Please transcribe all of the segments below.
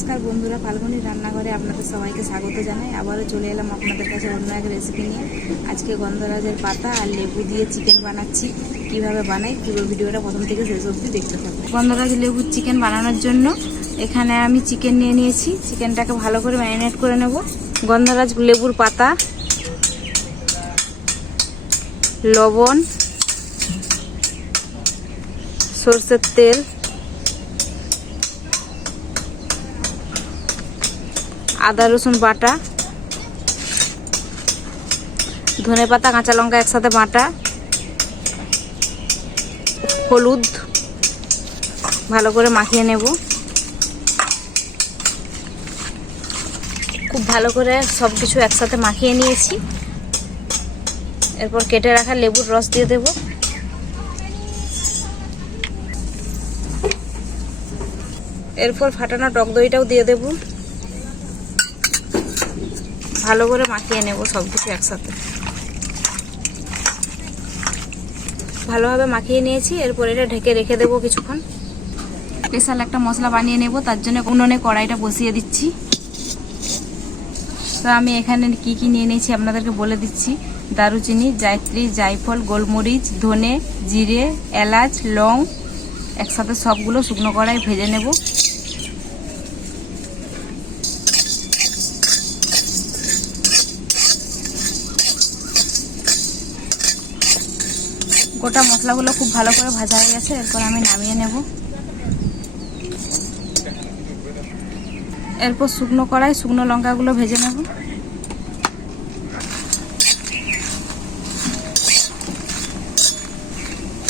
নমস্কার বন্ধুরা, ফাল্গুনি রান্নাঘরে আপনাদের সবাইকে স্বাগত জানাই। আবারও চলে এলাম আপনাদের কাছে অন্য এক রেসিপি নিয়ে। আজকে গন্ধরাজের পাতা আর লেবু দিয়ে চিকেন বানাচ্ছি। কিভাবে বানাই পুরো ভিডিওটা প্রথম থেকে শেষ অবধি দেখতে থাকুন। গন্ধরাজ লেবুর চিকেন বানানোর জন্য এখানে আমি চিকেন নিয়ে নিয়েছি। চিকেনটাকে ভালো করে ম্যারিনেট করে নেব। গন্ধরাজ লেবুর পাতা, লবণ, সরষের তেল, আদা রসুন বাটা, ধনেপাতা কাঁচা লঙ্কা একসাথে বাটা, হলুদ ভালো করে মাখিয়ে নেব। খুব ভালো করে সব কিছু একসাথে মাখিয়ে নিয়েছি। এরপর কেটে রাখা লেবুর রস দিয়ে দেব। এরপর ফাটানো টক দইটাও দিয়ে দেব। ভালো করে মাখিয়ে নেব সব কিছু একসাথে। ভালোভাবে মাখিয়ে নিয়েছি। এরপর এটা ঢেকে রেখে দেবো কিছুক্ষণ। স্পেশাল একটা মশলা বানিয়ে নেব, তার জন্য উনুনে কড়াইটা বসিয়ে দিচ্ছি। তো আমি এখানে কি কি নিয়ে নিয়েছি আপনাদেরকে বলে দিচ্ছি। দারুচিনি, জায়ত্রী, জায়ফল, গোলমরিচ, ধনে, জিরে, এলাচ, লং একসাথে সবগুলো শুকনো কড়াই ভেজে নেব। গোটা মশলাগুলো খুব ভালো করে ভাজা হয়ে গেছে। এরপর আমি নামিয়ে নেব। এরপর শুকনো কড়াই শুকনো লঙ্কাগুলো ভেজে নেব।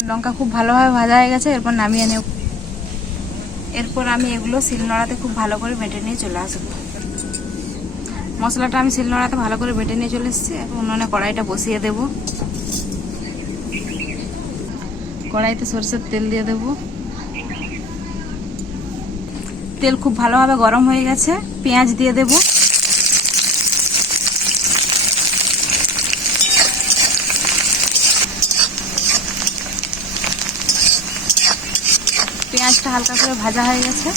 লঙ্কা খুব ভালোভাবে ভাজা হয়ে গেছে। এরপর নামিয়ে নেব। এরপর আমি এগুলো শিলনোড়াতে খুব ভালো করে বেটে নিয়ে চলে আসবো। মশলাটা আমি শিলনোড়াতে ভালো করে বেটে নিয়ে চলে এসেছি। এখন উনুনে কড়াইটা বসিয়ে দেব। কড়াইতে সরষের তেল দিয়ে দেব। তেল খুব ভালোভাবে গরম হয়ে গেছে। পেঁয়াজ দিয়ে দেব। পেঁয়াজটা হালকা করে ভাজা হয়ে গেছে।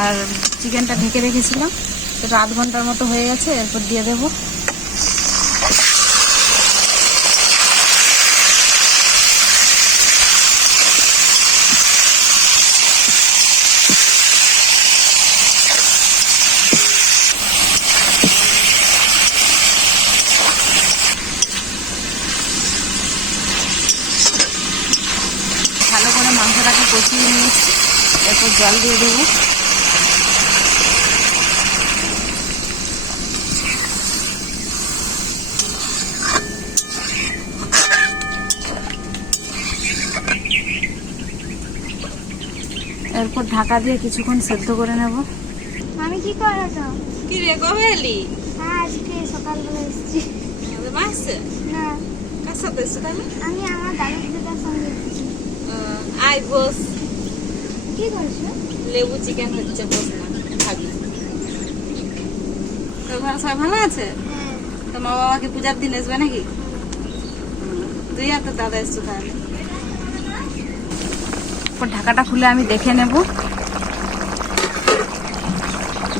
আর চিকেনটা ঢেকে রেখেছিলাম, সেটা আধ ঘন্টার মতো হয়ে গেছে। এরপর দিয়ে দেব। ভালো করে মাংসটাকে কষিয়ে নিয়েছি। এরপর জল দিয়ে দেবো। এরপর ঢাকা দিয়ে কিছুক্ষণ সেদ্ধ করে নেব। আমি কি করাতো? কি রে কবে এলি? হ্যাঁ, আজকে সকালবেলা এসেছি। না, কার সাথে এসেছো তাহলে? আমি আমার দাদু দিদার সঙ্গে এসেছি। আই বস। কি করছো? লেবু চিকেন হচ্ছে, বস না খাবি। তোর ঘরে সবাই ভালো আছে? হ্যাঁ। তো মা বাবাকে পূজার দিন আসবে নাকি? তুই আর তোর দাদা এসছো তাহলে। ঢাকাটা খুলে আমি দেখে নেব।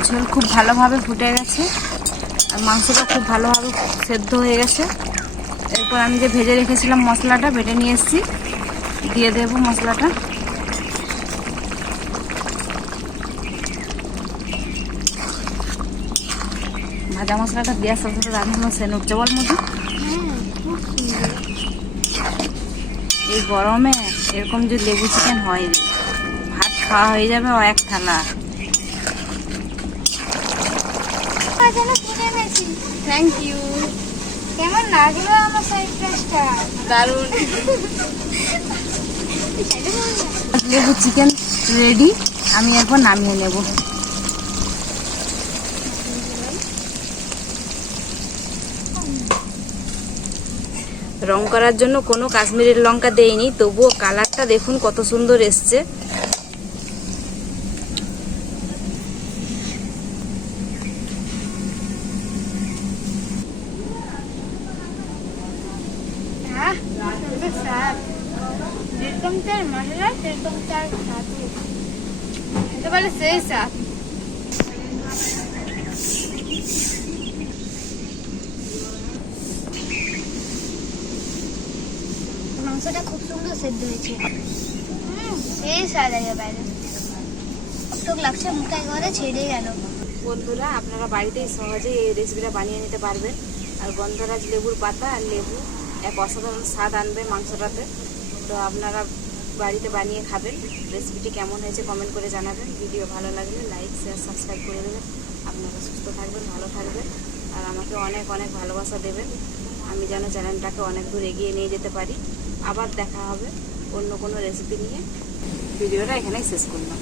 ঝোল খুব ভালোভাবে ফুটে গেছে আর মাংসটা খুব ভালোভাবে সেদ্ধ হয়ে গেছে। এরপর আমি যে ভেজে রেখেছিলাম মশলাটা বেটে নিয়ে এসেছি, দিয়ে দেব মশলাটা। ভাজা মশলাটা দেওয়ার সাথে সাথে রান্নার সেন উঠছে বল মধু। হ্যাঁ, খুব সুন্দর। এই গরমে এরকম যে লেবু চিকেন হয়, ভাত খাওয়া হয়ে যাবে ও এক থালা। Thank you. কেমন লাগলো আমার সারপ্রাইজটা? দারুণ। লেবু চিকেন রেডি। আমি এরপর নামিয়ে নেব। রং করার জন্য কোনো কাশ্মীরের লঙ্কা দেইনি, তবুও কালারটা দেখুন কত সুন্দর এসছে। যেরকম তার মশলা সেরকম তার স্বাদ। তো বলে সেই স্বাদ। মাংসটা খুব সুন্দর সেদ্ধ হয়েছে। এই স্বাদ আছে বাইরে, টক লাগছে, মুখটা একেবারে ছেড়ে গেল। বন্ধুরা আপনারা বাড়িতেই সহজেই এই রেসিপিটা বানিয়ে নিতে পারবেন। আর গন্ধরাজ লেবুর পাতা আর লেবু এক অসাধারণ স্বাদ আনবে মাংসটাতে। তো আপনারা বাড়িতে বানিয়ে খাবেন। রেসিপিটি কেমন হয়েছে কমেন্ট করে জানাবেন। ভিডিও ভালো লাগলে লাইক শেয়ার সাবস্ক্রাইব করে দেবেন। আপনারা সুস্থ থাকবেন, ভালো থাকবেন, আর আমাকে অনেক অনেক ভালোবাসা দেবেন। আমি যেন চ্যানেলটাকে অনেক দূর এগিয়ে নিয়ে যেতে পারি। আবার দেখা হবে অন্য কোনো রেসিপি নিয়ে। ভিডিওটা এখানেই শেষ করলাম।